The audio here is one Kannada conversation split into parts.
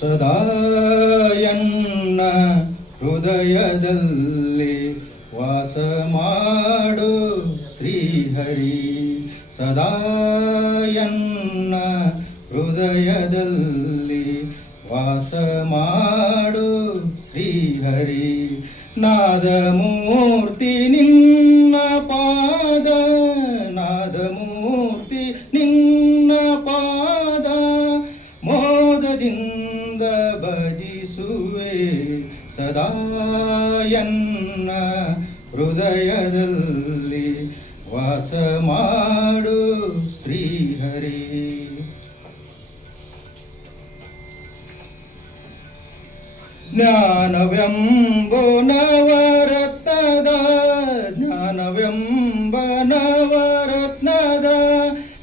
ಸದಾ ಎನ್ನ ಹೃದಯದಲ್ಲಿ ವಾಸ ಮಾಡು ಶ್ರೀಹರಿ. ಸದಾ ಎನ್ನ ಹೃದಯದಲ್ಲಿ ವಾಸ ಮಾಡು ಶ್ರೀಹರಿ. ನಾದಮೂರ್ತಿ ನಿನ್ನ ಪಾದ, ನಾದಮೂರ್ತಿ ನಿನ್ನ ಪಾದ, ಮೋದದಿಂದ ಭಜಿಸುವೆ ಸದಾ ಎನ್ನ ಹೃದಯದಲ್ಲಿ ವಾಸ ಮಾಡು ಶ್ರೀಹರಿ. ಜ್ಞಾನವೆಂಬ ನವರತ್ನದ, ಜ್ಞಾನವೆಂಬ ನವರತ್ನದ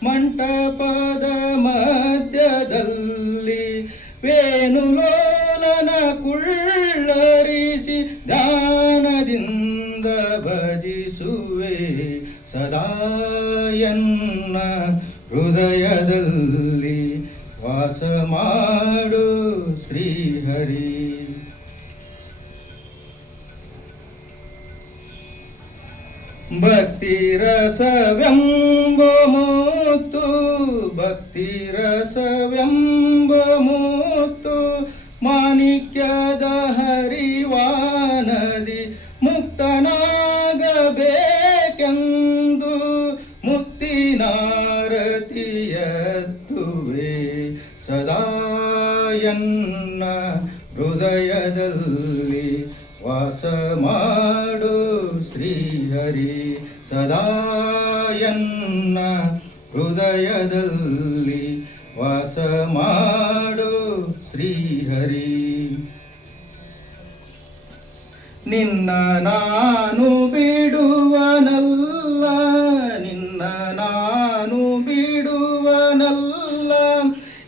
ಮಂಟಪದ ಮಧ್ಯದಲ್ಲಿ ವೇಣುಲೋಲನ ಕುಳ್ಳರಿಸಿ ಧ್ಯಾನದಿಂದ ಭಜಿಸುವೆ ಸದಾ ಎನ್ನ ಹೃದಯದಲ್ಲಿ ವಾಸ ಮಾಡು ಶ್ರೀಹರಿ. ಭಕ್ತಿ ರಸವೆಂಬ ಮುತ್ತು, ಭಕ್ತಿ ರಸವೆಂಬ ಮುತ್ತು ಮಾಣಿಕ್ಯದ ಹರಿವಾನದಿ ಮುಕ್ತನಾಗಬೇಕೆಂದು ಮುತ್ತಿನಾರತಿಯತ್ತುವೆ ಸದಾ ಎನ್ನ ಹೃದಯದಲ್ಲಿ ವಾಸ ಮಾಡು ಶ್ರೀಹರಿ. ಸದಾ ಎನ್ನ ಹೃದಯದಲ್ಲಿ ವಾಸ ಮಾಡು ಶ್ರೀಹರಿ. ನಿನ್ನ ನಾನು ಬಿಡುವನಲ್ಲ, ನಿನ್ನ ನಾನು ಬಿಡುವನಲ್ಲ,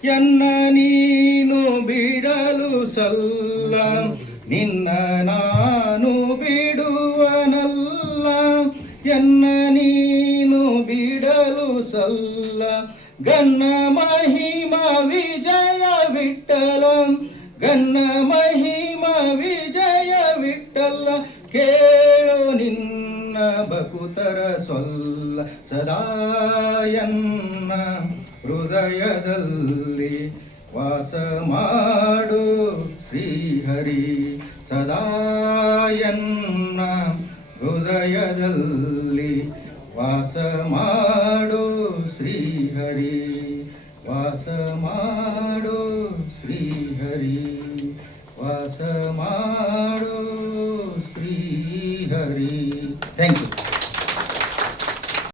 ಎನ್ನ ನೀನು ಬಿಡಲು ಸಲ್ಲ. ನಿನ್ನ ನಾನು ಬಿಡುವನಲ್ಲ, ಎನ್ನ ನೀನು ಬಿಡಲು ಸಲ್ಲ. ಗನ್ನ ಮಹಿಮ ವಿಜಯ ವಿಠಲ, ಗನ್ನ ಮಹಿಮ ವಿಜಯ ವಿಠಲ, ಕೇಳು ನಿನ್ನ ಬಕುತರ ಸೊಲ್ಲ. ಸದಾ ಎನ್ನ ಹೃದಯದಲ್ಲಿ ವಾಸ ಮಾಡು ಶ್ರೀಹರಿ. ಸದಾ ಎನ್ನ ಹೃದಯದಲ್ಲಿ ವಾಸ ಮಾಡು ಶ್ರೀಹರಿ. ವಾಸ ಮಾಡು ಶ್ರೀಹರಿ. ವಾಸ ಮಾಡು ಶ್ರೀಹರಿ. Thank you.